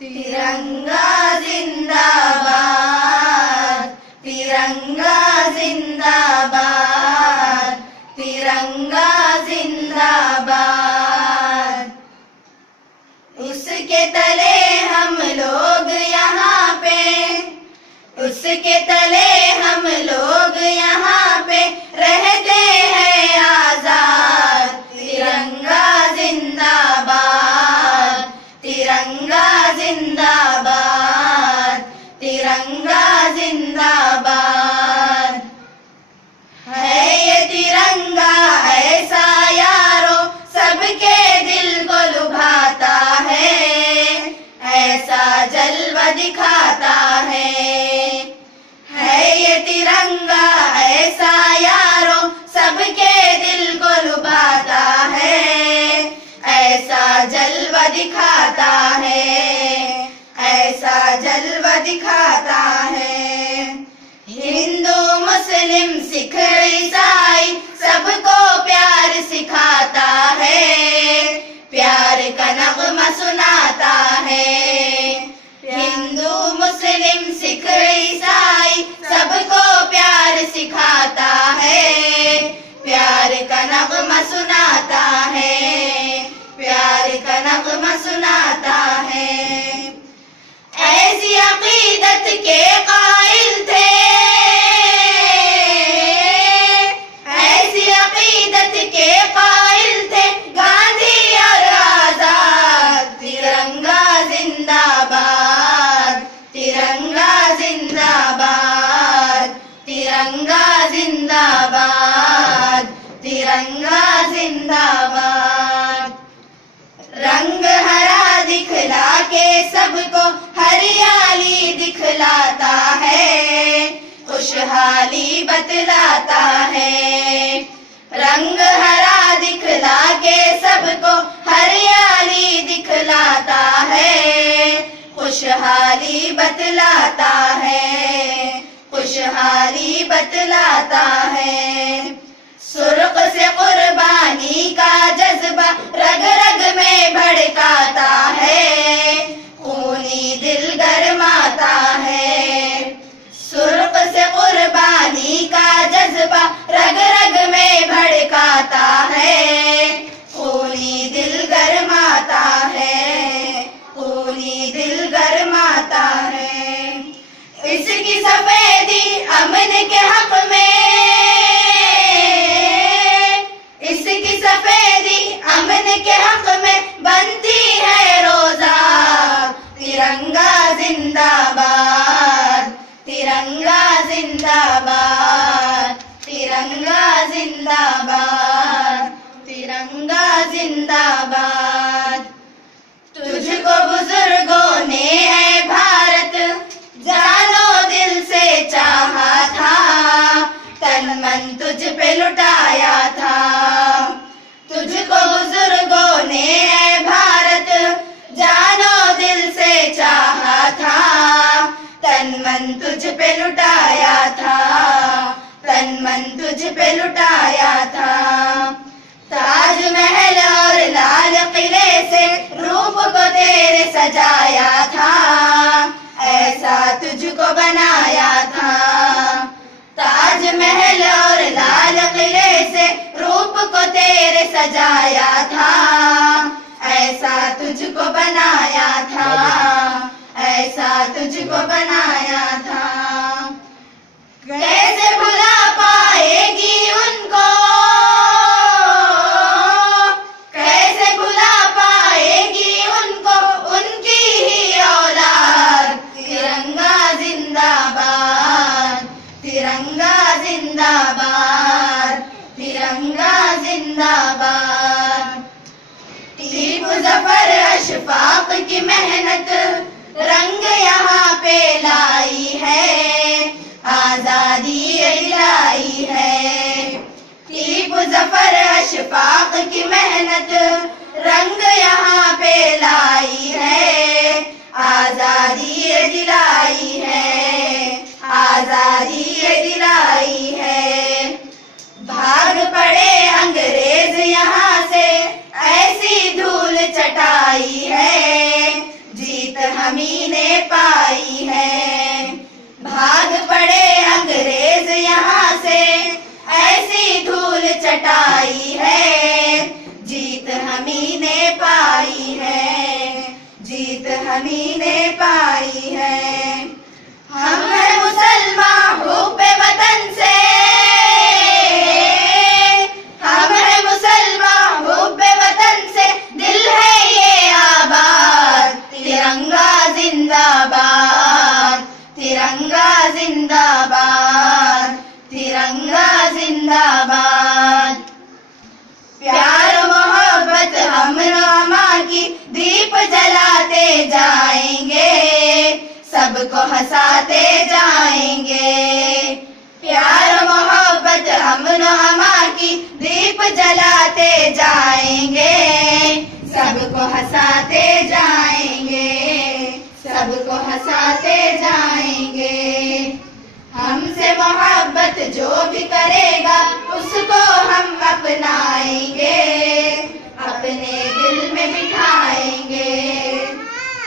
तिरंगा जिंदाबाद, तिरंगा जिंदाबाद, तिरंगा जिंदाबाद। उसके तले हम लोग यहाँ पे, उसके तले हम लोग यहाँ पे रहते हैं आजाद। तिरंगा जिंदाबाद, तिरंगा जिंदाबाद, तिरंगा जिंदाबाद। है ये तिरंगा ऐसा यारो सबके दिल को लुभाता है, ऐसा जलवा दिखाता है। है ये तिरंगा ऐसा यारो सबके दिल को लुभाता है, ऐसा जलवा दिखाता है, ऐसा जलवा दिखाता है। हिंदू मुस्लिम सिख ईसाई सबको प्यार सिखाता है, प्यार का नगमा सुनाता है। हिंदू मुस्लिम सिख ईसाई सबको प्यार सिखाता है, प्यार का नगमा सुनाता है, प्यार का नगमा सुनाता है। ऐसी अकीदत के कायल थे, ऐसी अकीदत के कायल थे गांधी और आजाद। तिरंगा जिंदाबाद, तिरंगा जिंदाबाद, तिरंगा जिंदाबाद, तिरंगा जिंदाबाद। रंग हरा दिखला के सबको हरियाली दिखलाता है, खुशहाली बतलाता है। रंग हरा दिखला के सबको हरियाली दिखलाता है, खुशहाली बतलाता है, खुशहाली बतलाता है। सुर्ख से कुर्बानी का जज्बा रग रग में भड़काता है, खूनी दिल गरमाता है। सुर्ख से कुर्बानी का जज्बा रग रग में भड़काता है, खूनी दिल गरमाता है, खूनी दिल गरमाता है। इसकी सफेदी अमन के हक में, इसकी सफेदी अमन के हक में बनती है रोजा। तिरंगा जिंदाबाद, तिरंगा जिंदाबाद, तिरंगा जिंदाबाद, तिरंगा जिंदाबाद। तुझको बुजुर्गों ने है भारत जानो दिल से चाहा था, तन मन तुझ पे लुटाया था। तुझको बुजुर्गों ने है भारत जानो दिल से चाहा था, तन मन तुझ पे लुटाया था, तन मन तुझ पे लुटाया था। ताजमहल और लाल किले से रूप को तेरे सजाया था, ऐसा तुझको बनाया था। ताजमहल और लाल किले से रूप को तेरे सजाया था, ऐसा तुझको बनाया था, ऐसा तुझको बनाया था। कैसे भुला पाएगी उनको, कैसे भुला पाएगी उनको उनकी ही औलाद। तिरंगा जिंदाबाद, तिरंगा जिंदाबाद, तिरंगा जिंदाबाद। टीपू जफर अशफाक की मेहनत रंग यहाँ पे लाई है, आजादी दिलाई है। टीपू जफर अशफाक की मेहनत रंग यहाँ पे लाई है, आजादी दिलाई है, आजादी दिलाई है। भाग पड़े अंग्रेज यहाँ से ऐसी धूल चटाई है, जीत हमी ने पाई है। भाग पड़े अंग्रेज यहाँ से, ऐसी धूल चटाई है। जीत हमी ने पाई है, जीत हमी ने पाई है। हम हैं मुसलमान हुब्बे वतन से, हम हैं मुसलमान हुब्बे वतन से, दिल है ये आबाद। तिरंगा जिंदाबाद, तिरंगा जिंदाबाद, तिरंगा जिंदाबाद। प्यार मोहब्बत हमनामा की दीप जलाते जाएंगे, सबको हंसाते जाएंगे। प्यार मोहब्बत हमनामा की दीप जलाते जाएंगे, सबको हंसाते जाएंगे, सबको हंसाते जाएंगे। हमसे मोहब्बत जो भी करेगा उसको हम अपनाएंगे, अपने दिल में बिठाएंगे।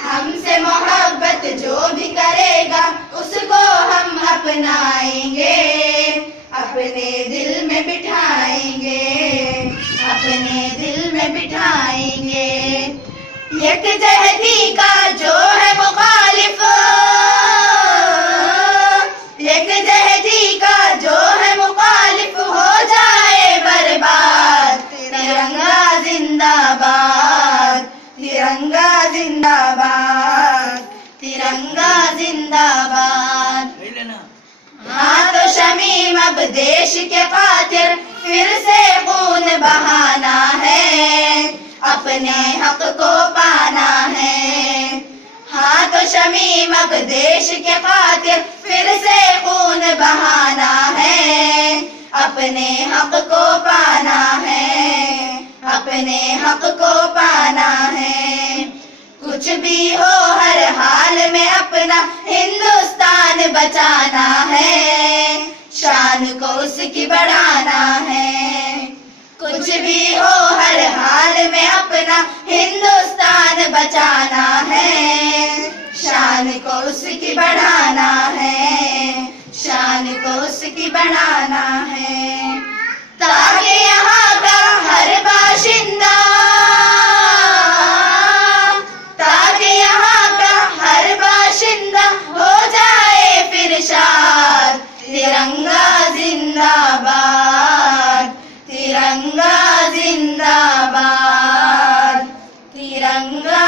हमसे मोहब्बत जो भी करेगा उसको हम अपनाएंगे, अपने दिल में बिठाएंगे, अपने दिल में बिठाएंगे। यकजहती का जो है मुखालिफ, यकजहती का जो है मुखालिफ, हो जाए बर्बाद। तिरंगा जिंदाबाद, तिरंगा जिंदाबाद, तिरंगा जिंदाबाद। हाँ तो शमीम अब देश के खातिर फिर से खून बहाना है, अपने हक को पाना है। हाँ तो शमीम अब देश के खातिर फिर से खून बहाना है, अपने हक को पाना है, अपने हक को पाना है। कुछ भी हो हर हाल में अपना हिंदुस्तान बचाना है, शान को उसकी बढ़ाना है। कुछ भी हो हर हाल में अपना हिंदुस्तान बचाना है, शान को उसकी बढ़ाना है, शान को उसकी बढ़ाना है। ताकि यहाँ का हर बाशिंदा, ताकि यहाँ का हर बाशिंदा हो जाए फिर शाद। तिरंगा जिंदाबाद, तिरंगा जिंदाबाद, तिरंगा